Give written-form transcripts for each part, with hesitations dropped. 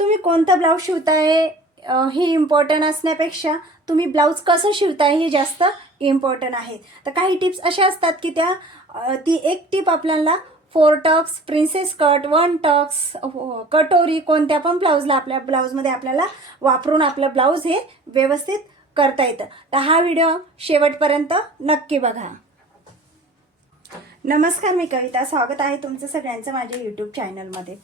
तुम्ही कोणता ब्लाऊज शिवताय हे इम्पॉर्टंट असण्यापेक्षा तुम्ही ब्लाऊज कसं शिवताय हे जास्त इम्पॉर्टंट आहे. तर काही टिप्स अशा असतात की ती एक टिप आपल्याला 4 टक्स, प्रिन्सेस कट, 1 टक्स, कटोरी कोणत्या पण ब्लाऊजला आपल्या ब्लाऊजमध्ये आपल्याला वापरून आपलं ब्लाऊज हे व्यवस्थित करता येतं. तर हा व्हिडिओ शेवटपर्यंत नक्की बघा. नमस्कार, मी कविता. स्वागत आहे तुमचं सगळ्यांचं माझ्या यूट्यूब चॅनलमध्ये.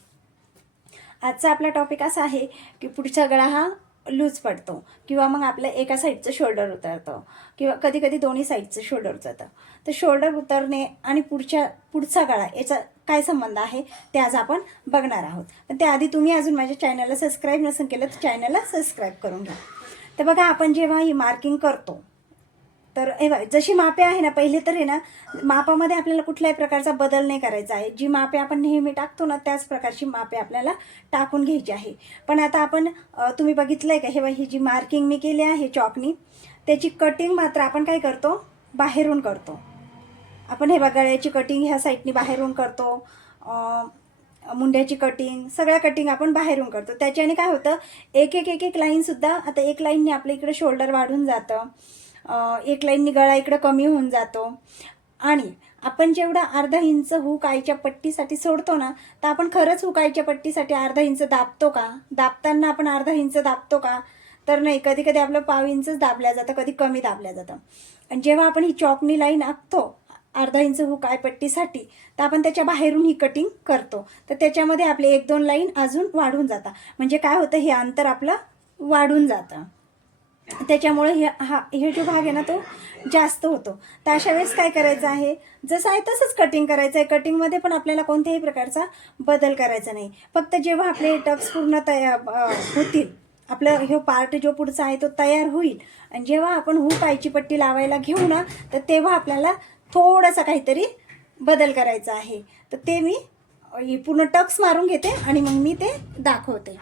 आजचा आपला टॉपिक असा आहे की पुढचा गळा हा लूज पडतो किंवा मग आपलं एका साईडचं शोल्डर उतरतं किंवा कधी कधी दोन्ही साईडचं शोल्डर उतरतं. तर शोल्डर उतरणे आणि पुढचा गळा याचा काय संबंध आहे ते आज आपण बघणार आहोत. पण त्याआधी तुम्ही अजून माझ्या चॅनलला सबस्क्राईब नसेल केलं तर चॅनलला सबस्क्राईब करून घ्या. तर बघा, आपण जेव्हा ही मार्किंग करतो तर हे बघा, जशी मापे आहे ना, पहिले तर आहे ना, मापामध्ये आपल्याला कुठल्याही प्रकारचा बदल नाही करायचा आहे. जी मापे आपण नेहमी टाकतो ना त्याच प्रकारची मापे आपल्याला टाकून घ्यायची आहे. पण आता आपण तुम्ही बघितलंय का, हे बघा, ही जी मार्किंग मी केली आहे चॉकनी, त्याची कटिंग मात्र आपण काय करतो, बाहेरून करतो. आपण हे बघा, गळ्याची कटिंग ह्या साईडनी बाहेरून करतो, मुंड्याची कटिंग, सगळ्या कटिंग आपण बाहेरून करतो. त्याच्याने काय होतं, एक एक एक एक लाईनसुद्धा, आता एक लाईनने आपल्या इकडे शोल्डर वाढून जातं, एक लाईननी गळा इकडं कमी होऊन जातो. आणि आपण जेवढा अर्धा इंच हुक आईच्या पट्टीसाठी सोडतो ना, तर आपण खरंच हुक आईच्या पट्टीसाठी अर्धा इंच दाबतो का? दाबताना आपण अर्धा इंच दाबतो का? तर नाही. कधी कधी आपलं पाव इंचच दाबल्या जातं, कधी कमी दाबल्या जातं. आणि जेव्हा आपण ही चॉकनी लाईन आखतो अर्धा इंच हुक आय पट्टीसाठी, तर आपण त्याच्या बाहेरून ही कटिंग करतो. तर त्याच्यामध्ये आपले 1-2 लाईन अजून वाढून जातात. म्हणजे काय होतं, हे अंतर आपलं वाढून जातं. त्याच्यामुळे हे जो भाग आहे ना तो जास्त होतो. तर अशा वेळेस काय करायचं आहे, जसं आहे तसंच कटिंग करायचं आहे. कटिंगमध्ये पण आपल्याला कोणत्याही प्रकारचा बदल करायचा नाही. फक्त जेव्हा आपले टक्स पूर्ण तयार होतील, आपलं हे पार्ट जो पुढचा आहे तो तयार होईल, आणि जेव्हा आपण हुक आईची पट्टी लावायला घेऊ ना, तर तेव्हा आपल्याला थोडासा काहीतरी बदल करायचा आहे. तर ते मी पूर्ण टक्स मारून घेते आणि मग मी ते दाखवते.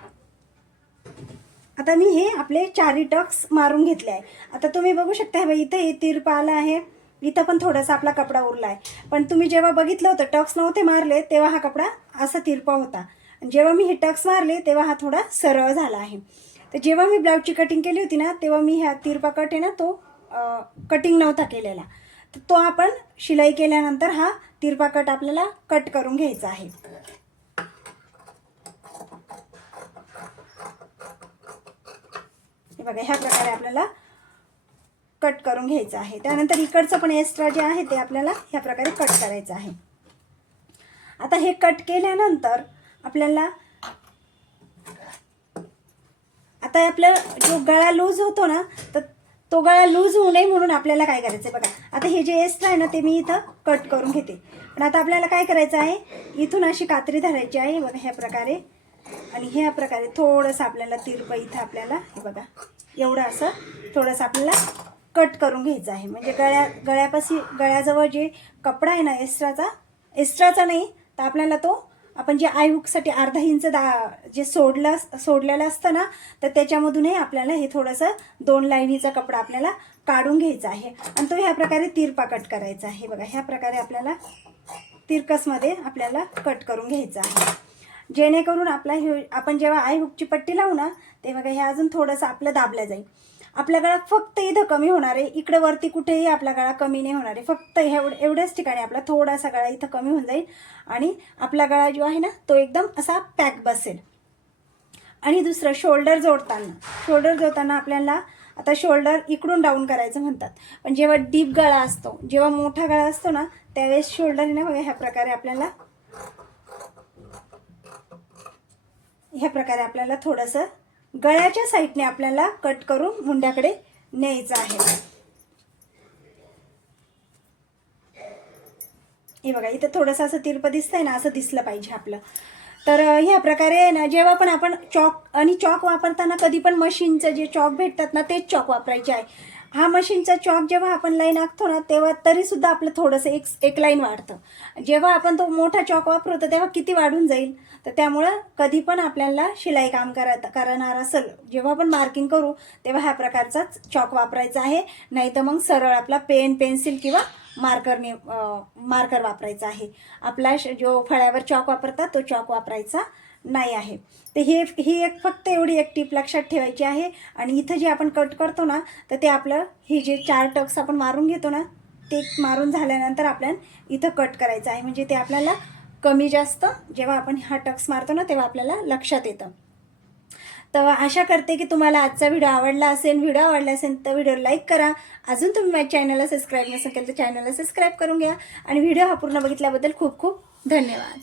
आता मी हे आपले 4 टक्स मारून घेतले आहे. आता तुम्ही बघू शकता, हे इथं हे तिरपा आला आहे, इथं पण थोडासा आपला कपडा उरला आहे. पण तुम्ही जेव्हा बघितलं होतं टक्स नव्हते मारले तेव्हा हा कपडा असा तिरपा होता, आणि जेव्हा मी हे टक्स मारले तेव्हा हा थोडा सरळ झाला आहे. तर जेव्हा मी ब्लाऊजची कटिंग केली होती ना, तेव्हा मी ह्या तिरपा कट आहे ना तो कटिंग नव्हता केलेला. तर तो आपण शिलाई केल्यानंतर हा तिरपा कट आपल्याला कट करून घ्यायचा आहे. बघा, ह्या प्रकारे आपल्याला कट करून घ्यायचं आहे. त्यानंतर इकडचं पण एक्स्ट्रा जे आहे ते आपल्याला ह्या प्रकारे कट करायचं आहे. आता हे कट केल्यानंतर आपल्याला आता आपला जो गळा लूज होतो ना, तर तो गळा लूज होऊ नये म्हणून आपल्याला काय करायचं आहे, बघा, आता हे जे एक्स्ट्रा आहे ना ते मी इथं कट करून घेते. पण आता आपल्याला काय करायचं आहे, इथून अशी कात्री धरायची आहे, बघा, ह्या प्रकारे. आणि ह्या प्रकारे थोडंसं आपल्याला तिरपं इथं आपल्याला हे बघा एवढं असं थोडंसं आपल्याला कट करून घ्यायचं आहे. म्हणजे गळ्याजवळ जे कपडा आहे ना एक्स्ट्राचा नाही, तर आपल्याला तो आपण जे आय हुकसाठी अर्धा इंच जे सोडलेलं असतं ना, तर त्याच्यामधूनही आपल्याला हे थोडंसं 2 लाईनीचा कपडा आपल्याला काढून घ्यायचा आहे आणि तो ह्या प्रकारे तिरपा कट करायचा आहे. बघा, ह्या प्रकारे आपल्याला तिरकसमध्ये आपल्याला कट करून घ्यायचं आहे, जेणेकरून आपला आपण जेव्हा आय हुकची पट्टी लावू ना, ते बघा हे अजून थोडंसं आपलं दाबल्या जाईल. आपला गळा फक्त इथं कमी होणार आहे, इकडे वरती कुठेही आपला गळा कमी नाही होणार आहे. फक्त एवढ्याच ठिकाणी आपला थोडासा गळा इथं कमी होऊन जाईल आणि आपला गळा जो आहे ना तो एकदम असा पॅक बसेल. आणि दुसरं, शोल्डर जोडताना आपल्याला आता शोल्डर इकडून डाऊन करायचं म्हणतात, पण जेव्हा डीप गळा असतो, जेव्हा मोठा गळा असतो ना, त्यावेळेस शोल्डर ना बघा ह्या प्रकारे आपल्याला थोडंसं गळ्याच्या साईडने आपल्याला कट करून मुंड्याकडे न्यायचं आहे. हे बघा, इथं थोडंसं असं तिरपं दिसतंय ना, असं दिसलं पाहिजे आपलं. तर ह्या प्रकारे ना, जेव्हा पण आपण चॉक वापरताना कधी पण मशीनचं जे चॉक भेटतात ना तेच चॉक वापरायचे आहे. हा मशीनचा चॉक जेव्हा आपण लाईन आखतो ना, तेव्हा तरीसुद्धा आपलं थोडंसं एक लाईन वाढतं. जेव्हा आपण तो मोठा चॉक वापरतो तेव्हा किती वाढून जाईल. तर त्यामुळं कधी पण आपल्याला शिलाई काम करणार असेल, जेव्हा आपण मार्किंग करू तेव्हा ह्या प्रकारचाच चॉक वापरायचा आहे. नाही तर मग सरळ आपला पेन्सिल किंवा मार्कर वापरायचा आहे. आपला जो फळ्यावर चॉक वापरतात तो चॉक वापरायचा नाही आहे. तर ही एक फक्त एवढी एक टीप लक्षात ठेवायची आहे. आणि इथं जे आपण कट करतो ना, तर ते आपलं हे जे 4 टक्स आपण मारून घेतो ना, ते मारून झाल्यानंतर आपल्याला इथं कट करायचं आहे. म्हणजे ते आपल्याला कमी जास्त जेव्हा आपण हा टक्स मारतो ना, तेव्हा आपल्याला लक्षात येतं. तर आशा करते की तुम्हाला आजचा व्हिडिओ आवडला असेल. व्हिडिओ आवडला असेल तर व्हिडिओ लाईक करा. अजून तुम्ही माझ्या चॅनलला सबस्क्राईब नसेल केलं तर चॅनलला सबस्क्राईब करून घ्या. आणि व्हिडिओ हा पूर्ण बघितल्याबद्दल खूप खूप धन्यवाद.